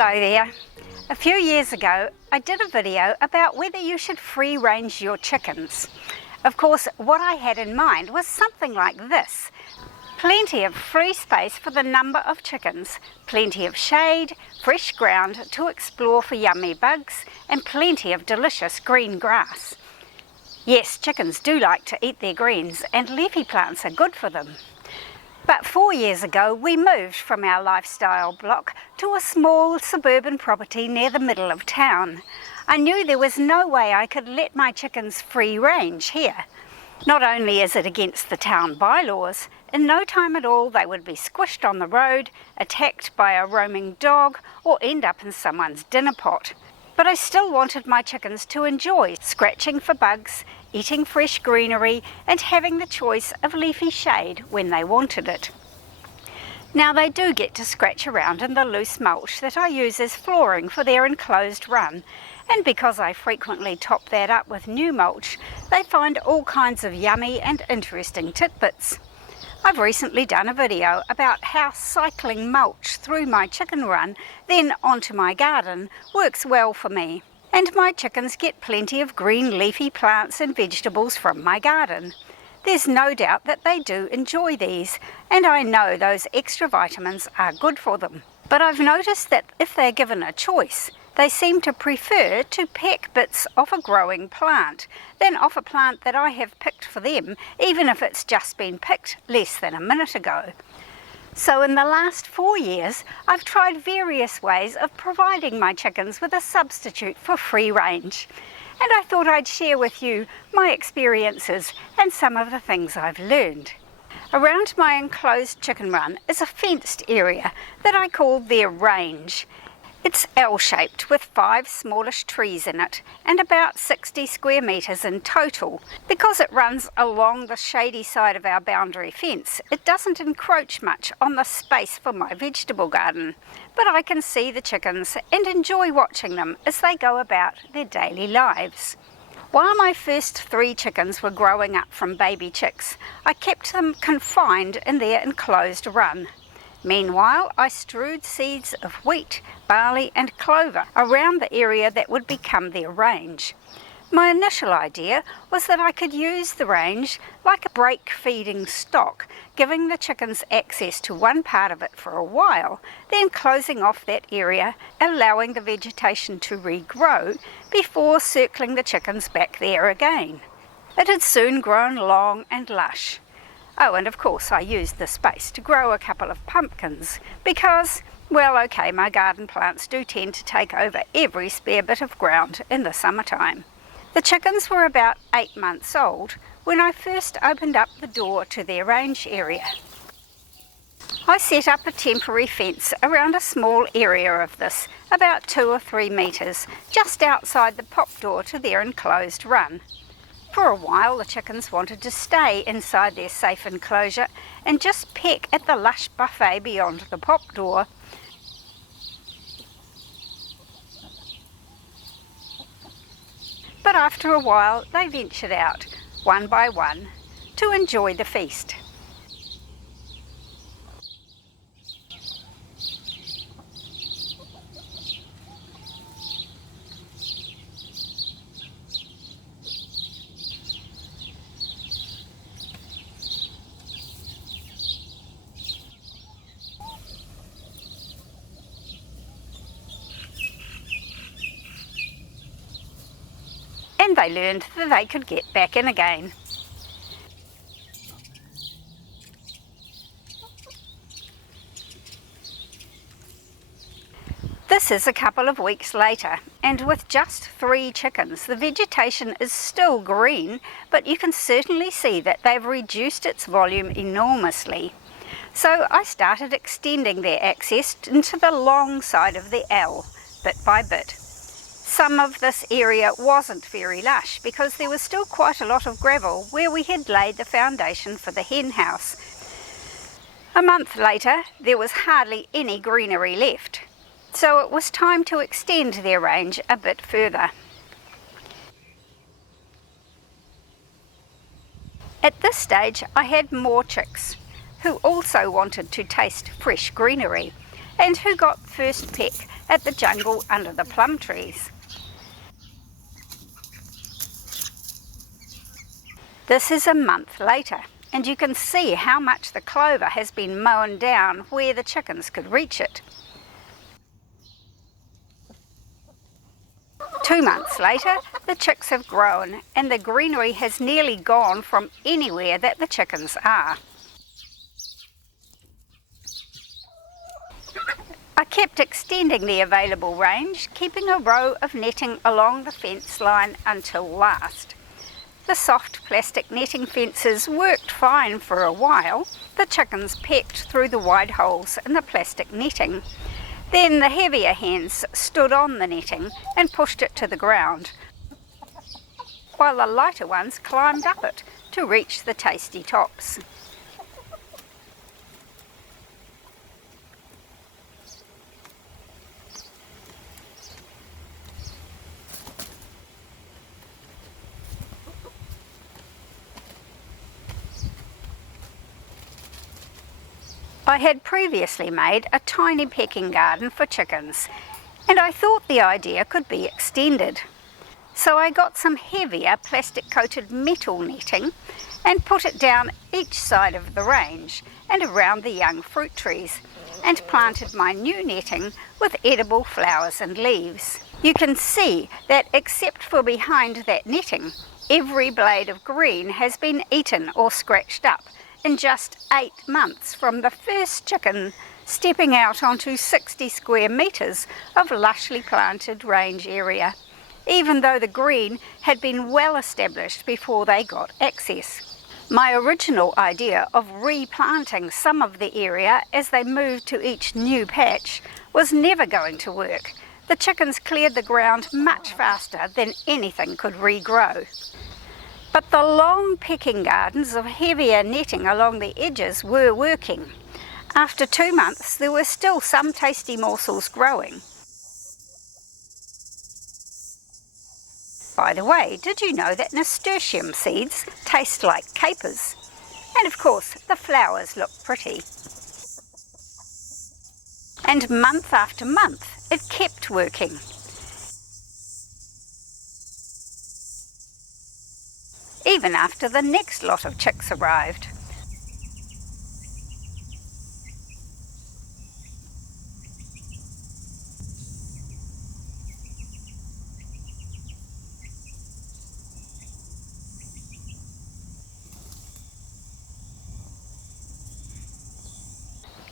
Hello there. A few years ago I did a video about whether you should free range your chickens. Of course, what I had in mind was something like this. Plenty of free space for the number of chickens, plenty of shade, fresh ground to explore for yummy bugs, and plenty of delicious green grass. Yes, chickens do like to eat their greens, and leafy plants are good for them. But 4 years ago we moved from our lifestyle block to a small suburban property near the middle of town. I knew there was no way I could let my chickens free range here. Not only is it against the town bylaws, in no time at all they would be squished on the road, attacked by a roaming dog, or end up in someone's dinner pot. But I still wanted my chickens to enjoy scratching for bugs, eating fresh greenery, and having the choice of leafy shade when they wanted it. Now they do get to scratch around in the loose mulch that I use as flooring for their enclosed run, and because I frequently top that up with new mulch, they find all kinds of yummy and interesting tidbits. I've recently done a video about how cycling mulch through my chicken run, then onto my garden, works well for me. And my chickens get plenty of green leafy plants and vegetables from my garden. There's no doubt that they do enjoy these, and I know those extra vitamins are good for them. But I've noticed that if they're given a choice, they seem to prefer to peck bits off a growing plant than off a plant that I have picked for them, even if it's just been picked less than a minute ago. So in the last 4 years, I've tried various ways of providing my chickens with a substitute for free range. And I thought I'd share with you my experiences and some of the things I've learned. Around my enclosed chicken run is a fenced area that I call their range. It's L-shaped with 5 smallish trees in it and about 60 square metres in total. Because it runs along the shady side of our boundary fence, it doesn't encroach much on the space for my vegetable garden. But I can see the chickens and enjoy watching them as they go about their daily lives. While my first 3 chickens were growing up from baby chicks, I kept them confined in their enclosed run. Meanwhile, I strewed seeds of wheat, barley and clover around the area that would become their range. My initial idea was that I could use the range like a break feeding stock, giving the chickens access to one part of it for a while, then closing off that area, allowing the vegetation to regrow before circling the chickens back there again. It had soon grown long and lush. Oh, and of course I used the space to grow a couple of pumpkins because, well, okay, my garden plants do tend to take over every spare bit of ground in the summertime. The chickens were about 8 months old when I first opened up the door to their range area. I set up a temporary fence around a small area of this, about 2 or 3 metres, just outside the pop door to their enclosed run. For a while the chickens wanted to stay inside their safe enclosure and just peck at the lush buffet beyond the pop door. But after a while they ventured out, one by one, to enjoy the feast. And they learned that they could get back in again. This is a couple of weeks later, and with just 3 chickens, the vegetation is still green, but you can certainly see that they've reduced its volume enormously. So I started extending their access into the long side of the L, bit by bit. Some of this area wasn't very lush because there was still quite a lot of gravel where we had laid the foundation for the hen house. A month later there was hardly any greenery left, so it was time to extend their range a bit further. At this stage I had more chicks who also wanted to taste fresh greenery and who got first peck at the jungle under the plum trees. This is a month later, and you can see how much the clover has been mown down where the chickens could reach it. 2 months later, the chicks have grown and the greenery has nearly gone from anywhere that the chickens are. I kept extending the available range, keeping a row of netting along the fence line until last. The soft plastic netting fences worked fine for a while. The chickens pecked through the wide holes in the plastic netting. Then the heavier hens stood on the netting and pushed it to the ground, while the lighter ones climbed up it to reach the tasty tops. I had previously made a tiny pecking garden for chickens, and I thought the idea could be extended. So I got some heavier plastic-coated metal netting and put it down each side of the range and around the young fruit trees, and planted my new netting with edible flowers and leaves. You can see that except for behind that netting, every blade of green has been eaten or scratched up in just 8 months from the first chicken stepping out onto 60 square metres of lushly planted range area, even though the green had been well established before they got access. My original idea of replanting some of the area as they moved to each new patch was never going to work. The chickens cleared the ground much faster than anything could regrow. But the long pecking gardens of heavier netting along the edges were working. After 2 months, there were still some tasty morsels growing. By the way, did you know that nasturtium seeds taste like capers? And of course, the flowers look pretty. And month after month, it kept working. Even after the next lot of chicks arrived.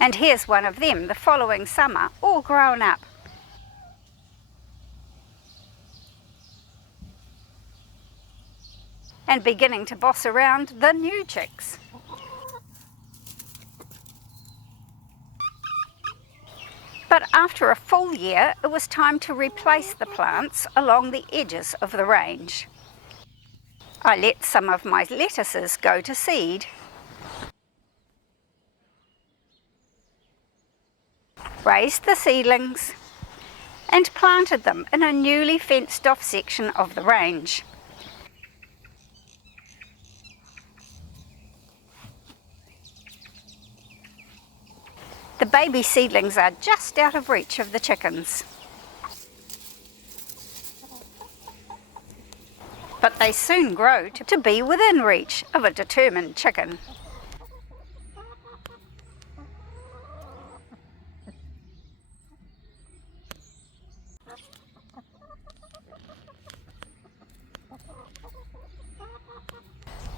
And here's one of them the following summer, all grown up. And beginning to boss around the new chicks. But after a full year, it was time to replace the plants along the edges of the range. I let some of my lettuces go to seed. Raised the seedlings and planted them in a newly fenced off section of the range. The baby seedlings are just out of reach of the chickens. But they soon grow to be within reach of a determined chicken.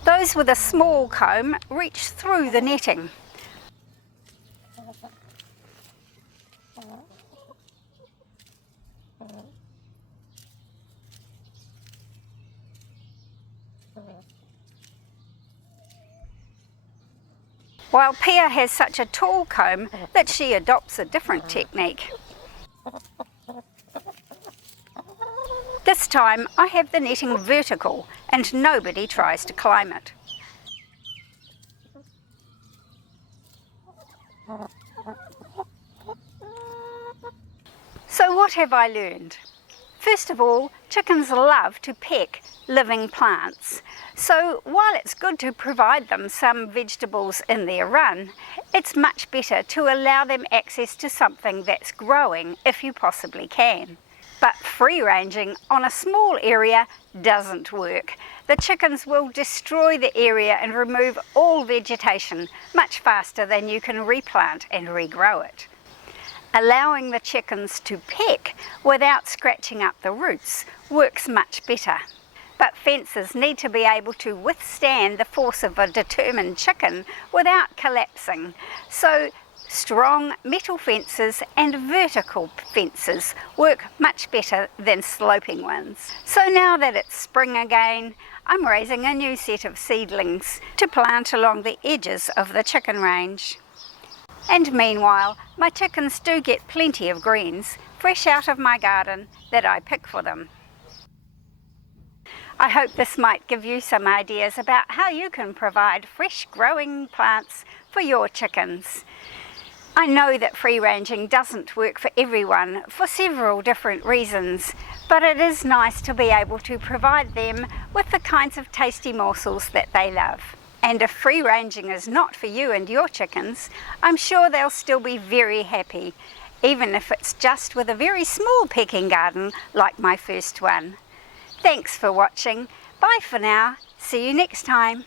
Those with a small comb reach through the netting. While Pia has such a tall comb that she adopts a different technique. This time I have the netting vertical and nobody tries to climb it. So what have I learned? First of all, chickens love to peck living plants. So while it's good to provide them some vegetables in their run, it's much better to allow them access to something that's growing if you possibly can. But free ranging on a small area doesn't work. The chickens will destroy the area and remove all vegetation much faster than you can replant and regrow it. Allowing the chickens to peck without scratching up the roots works much better. But fences need to be able to withstand the force of a determined chicken without collapsing. So strong metal fences and vertical fences work much better than sloping ones. So now that it's spring again, I'm raising a new set of seedlings to plant along the edges of the chicken range. And meanwhile, my chickens do get plenty of greens fresh out of my garden that I pick for them. I hope this might give you some ideas about how you can provide fresh growing plants for your chickens. I know that free ranging doesn't work for everyone for several different reasons, but it is nice to be able to provide them with the kinds of tasty morsels that they love. And if free ranging is not for you and your chickens, I'm sure they'll still be very happy, even if it's just with a very small pecking garden like my first one. Thanks for watching. Bye for now. See you next time.